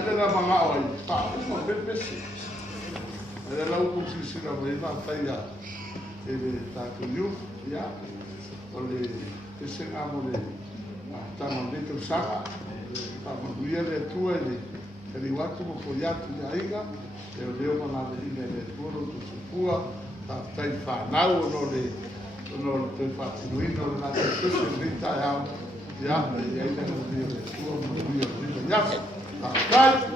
le la manga ai pa mo pepe ele la uku sisi la mai na taia ele ta tu ya ole ese amo le ta mo de tu saka ta mo le tu ele watu mo foiatu ya iga e o leo mana le toro tu supua ta tai fa nau no te fa no na te se rita ya e ai le tu mo ya